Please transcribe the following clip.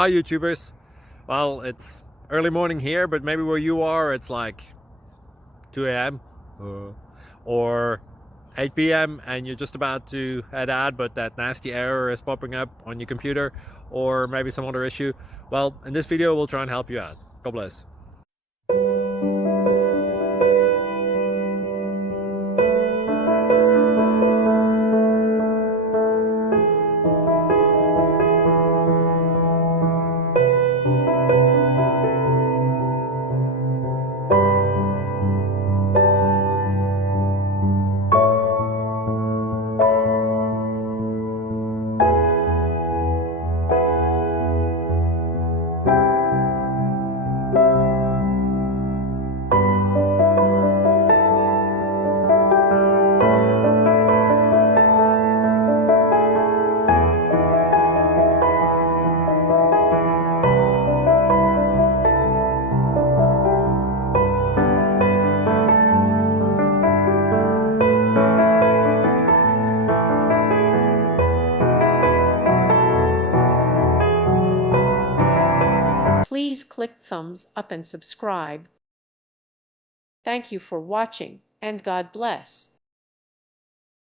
Hi YouTubers. Well, it's early morning here, but maybe where you are it's like 2 a.m. or 8 p.m. and you're just about to head out, but that nasty error is popping up on your computer, or maybe some other issue. Well, in this video we'll try and help you out. God bless. Please click thumbs up and subscribe. Thank you for watching, and God bless.